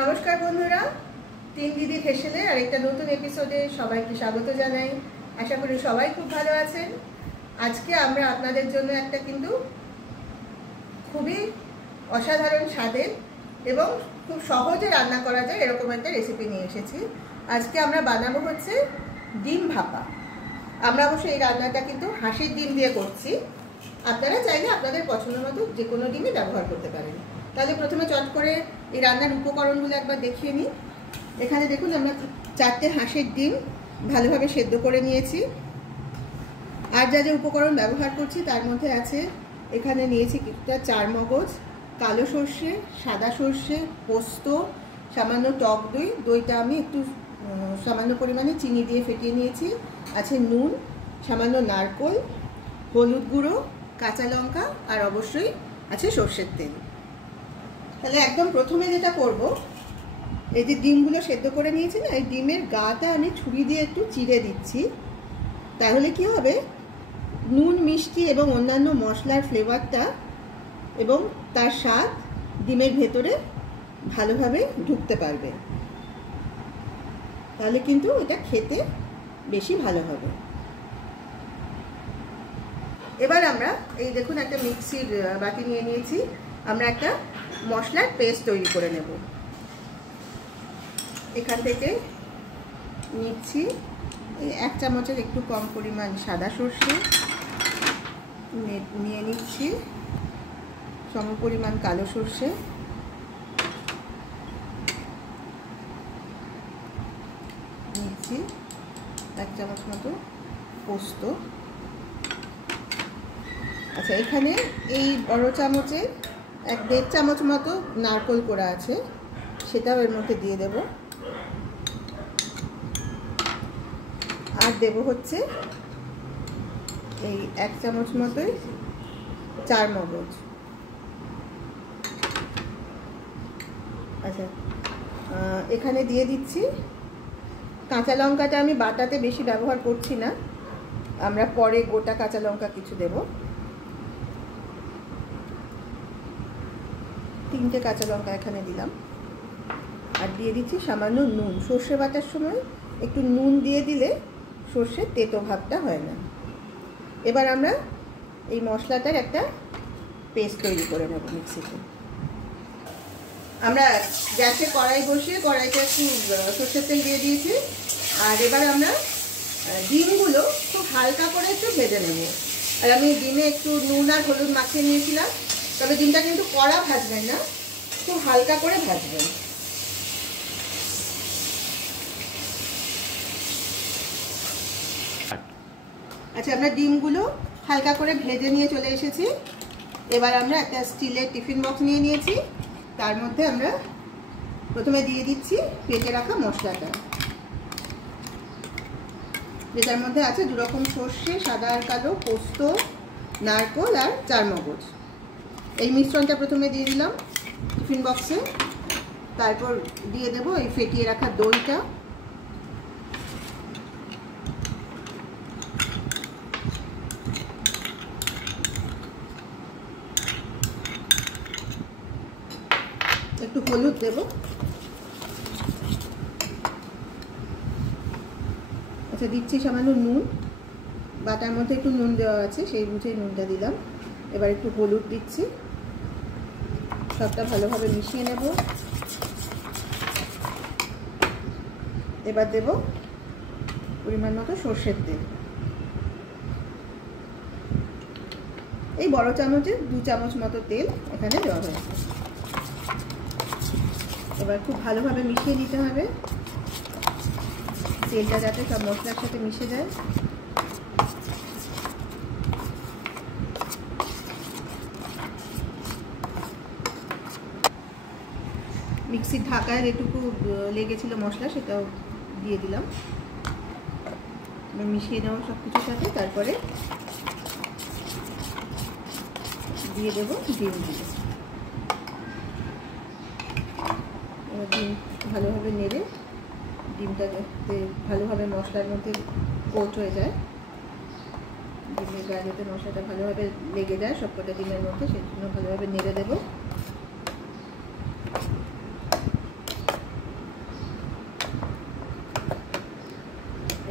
নমস্কার বন্ধুরা, তিন দিদির হেসেলে আরেকটা নতুন এপিসোডে সবাইকে স্বাগত জানাই। আশা করি সবাই খুব ভালো আছেন। আজকে আমরা আপনাদের জন্য একটা কিন্তু খুবই অসাধারণ স্বাদের এবং খুব সহজে রান্না করা যায় এরকম একটা রেসিপি নিয়ে এসেছি। আজকে আমরা বানাবো হচ্ছে ডিম ভাপা। আমরা অবশ্য এই রান্নাটা কিন্তু হাঁসের ডিম দিয়ে করছি। আপনারা চাইলে আপনাদের পছন্দ মতো যে কোনো ডিমই ব্যবহার করতে পারেন। তাহলে প্রথমে চট করে এই রান্নার উপকরণগুলো একবার দেখিয়ে নিই। এখানে দেখুন আমরা 4টে হাঁসের ডিম ভালোভাবে সেদ্ধ করে নিয়েছি। আর যা যা উপকরণ ব্যবহার করছি তার মধ্যে আছে, এখানে নিয়েছি কিছুটা চারমগজ, কালো সর্ষে, সাদা সর্ষে, পোস্ত, সামান্য টক দই। দইটা আমি একটু সামান্য পরিমাণে চিনি দিয়ে ফেটিয়ে নিয়েছি। আছে নুন, সামান্য নারকেল, হলুদ গুঁড়ো, কাঁচা লঙ্কা আর অবশ্যই আছে সর্ষের তেল। তাহলে একদম প্রথমে যেটা করব, এই যে ডিমগুলো সেদ্ধ করে নিয়েছি না, এই ডিমের গাটা আমি ছুরি দিয়ে একটু চিড়ে দিচ্ছি। তাহলে কি হবে, নুন, মিষ্টি এবং অন্যান্য মশলার ফ্লেভারটা এবং তার স্বাদ ডিমের ভেতরে ভালোভাবে ঢুকতে পারবে। তাহলে কিন্তু এটা খেতে বেশি ভালো হবে। এবার আমরা এই দেখুন একটা মিক্সির বাটি নিয়ে নিয়েছি। আমরা একটা মশলার পেস্ট তৈরি করে নেব। এখান থেকে নিচ্ছি এই 1 চামচের একটু কম পরিমাণ সাদা সর্ষে, নিয়ে নিচ্ছি সম পরিমাণ কালো সর্ষে, নিচ্ছি 1 চামচ মতো পোস্ত। আচ্ছা, এখানে এই বড় চামচে 1.5 চামচ মতো নারকেল কোড়া আছে, সেটাও এর মধ্যে দিয়ে দেব। আর দেব হচ্ছে এই 1 চামচ মতোই চারমগজ। আচ্ছা, এখানে দিয়ে দিচ্ছি কাঁচা লঙ্কাটা। আমি বাটাতে বেশি ব্যবহার করছি না, আমরা পরে গোটা কাঁচা লঙ্কা কিছু দেব। 3টে কাঁচা লঙ্কা এখানে দিলাম। আর দিয়ে দিচ্ছি সামান্য নুন। সর্ষে বাটার সময় একটু নুন দিয়ে দিলে সর্ষের তেতো ভাবটা হয় না। এবার আমরা এই মশলাটার একটা পেস্ট তৈরি করে নেব মিক্সিতে। আমরা গ্যাসে কড়াই বসিয়ে কড়াইতে একটু সর্ষের তেল দিয়ে দিয়েছি। আর এবার আমরা ডিমগুলো খুব হালকা করে একটু ভেজে নেব। আর আমি ডিমে একটু নুন আর হলুদ মাখিয়ে নিয়েছিলাম, তবে ডিমটা কিন্তু কড়া ভাজবেন না, খুব হালকা করে ভাজবেন। আচ্ছা, আমরা ডিমগুলো হালকা করে ভেজে নিয়ে চলে এসেছি। এবার আমরা একটা স্টিলের টিফিন বক্স নিয়ে নিয়েছি। তার মধ্যে আমরা প্রথমে দিয়ে দিচ্ছি পেটে রাখা মশলাটা, যেটার মধ্যে আছে 2 রকম সর্ষে, সাদা আর কালো, পোস্ত, নারকেল আর চারমগজ। এই মিশ্রণটা প্রথমে দিয়ে দিলাম টিফিন বক্সে। তারপর দিয়ে দেব এই ফেটিয়ে রাখা দইটা, একটু হলুদ দেব। আচ্ছা, দিচ্ছি সামান্য নুন। বাটার মধ্যে একটু নুন দেওয়া আছে, সেই বুঝেই নুনটা দিলাম। এবার একটু হলুদ দিচ্ছি। সবটা ভালোভাবে মিশিয়ে নেব। এবার দেব পরিমাণ মতো সর্ষের তেল। এই বড় চামচে 2 চামচ মতো তেল এখানে দেওয়া হয়েছে। এবার খুব ভালোভাবে মিশিয়ে দিতে হবে, তেলটা যাতে সব মশলার সাথে মিশে যায়। মিক্সির ঢাকায় যেটুকু লেগেছিল মশলা, সেটাও দিয়ে দিলাম। মিশিয়ে নেব সব কিছুর সাথে। তারপরে দিয়ে দেবো ডিমগুলো। ডিম ভালোভাবে নেড়ে, ডিমটা যাতে ভালোভাবে মশলার মধ্যে কোট হয়ে যায়, ডিমের গায়ে যাতে মশলাটা ভালোভাবে লেগে যায় সবকটা ডিমের মধ্যে, সেই জন্য ভালোভাবে নেড়ে দেবো।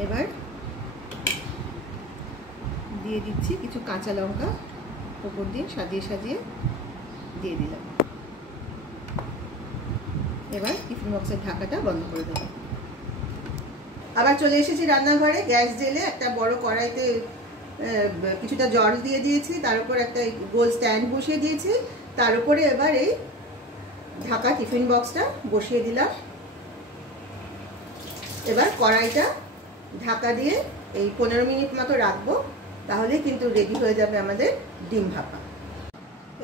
এবার দিয়ে দিচ্ছি কিছু কাঁচা লঙ্কা, উপর দিয়ে সাজিয়ে সাজিয়ে দিয়ে দিলাম। এবার টিফিন বক্সের ঢাকাটা বন্ধ করে দেবো। আবার চলে এসেছি রান্নাঘরে। গ্যাস জেলে একটা বড় কড়াইতে কিছুটা জল দিয়ে দিয়েছি, তার উপর একটা গোল স্ট্যান্ড বসিয়ে দিয়েছি, তার উপরে এবার এই ঢাকা টিফিন বক্সটা বসিয়ে দিলাম। এবার কড়াইটা ঢাকা দিয়ে এই 15 মিনিট মতো রাখবো, তাহলে কিন্তু রেডি হয়ে যাবে আমাদের ডিম ভাপা।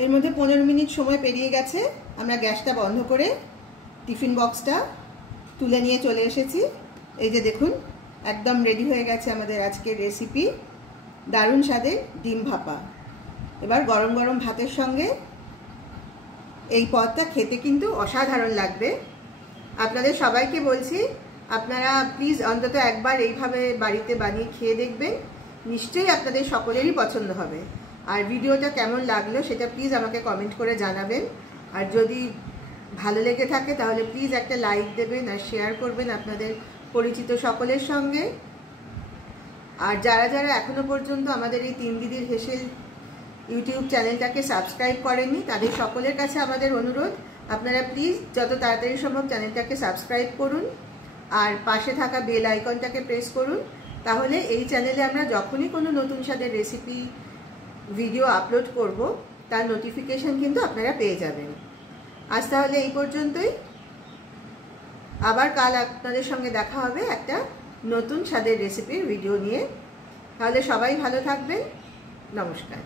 এর মধ্যে 15 মিনিট সময় পেরিয়ে গেছে। আমরা গ্যাসটা বন্ধ করে টিফিন বক্সটা তুলে নিয়ে চলে এসেছি। এই যে দেখুন, একদম রেডি হয়ে গেছে আমাদের আজকের রেসিপি, দারুণ স্বাদের ডিম ভাপা। এবার গরম গরম ভাতের সঙ্গে এই পদটা খেতে কিন্তু অসাধারণ লাগবে। আপনাদের সবাইকে বলছি, আপনারা প্লিজ অন্তত একবার এইভাবে বাড়িতে বানিয়ে খেয়ে দেখবেন, নিশ্চয়ই আপনাদের সকলেরই পছন্দ হবে। আর ভিডিওটা কেমন লাগলো সেটা প্লিজ আমাকে কমেন্ট করে জানাবেন। আর যদি ভালো লেগে থাকে তাহলে প্লিজ একটা লাইক দেবেন আর শেয়ার করবেন আপনাদের পরিচিত সকলের সঙ্গে। আর যারা যারা এখনো পর্যন্ত আমাদের এই 3 দিদির হেসেল ইউটিউব চ্যানেলটাকে সাবস্ক্রাইব করেননি, তাদের সকলের কাছে আমাদের অনুরোধ, আপনারা প্লিজ যত তাড়াতাড়ি সম্ভব চ্যানেলটাকে সাবস্ক্রাইব করুন আর পাশে থাকা বেল আইকনটাকে প্রেস করুন। তাহলে এই চ্যানেলে আমরা যখনই কোনো নতুন স্বাদের রেসিপি ভিডিও আপলোড করব তার নোটিফিকেশন কিন্তু আপনারা পেয়ে যাবেন। আজ তাহলে এই পর্যন্তই। আবার কাল আপনাদের সঙ্গে দেখা হবে একটা নতুন স্বাদের রেসিপির ভিডিও নিয়ে। তাহলে সবাই ভালো থাকবেন। নমস্কার।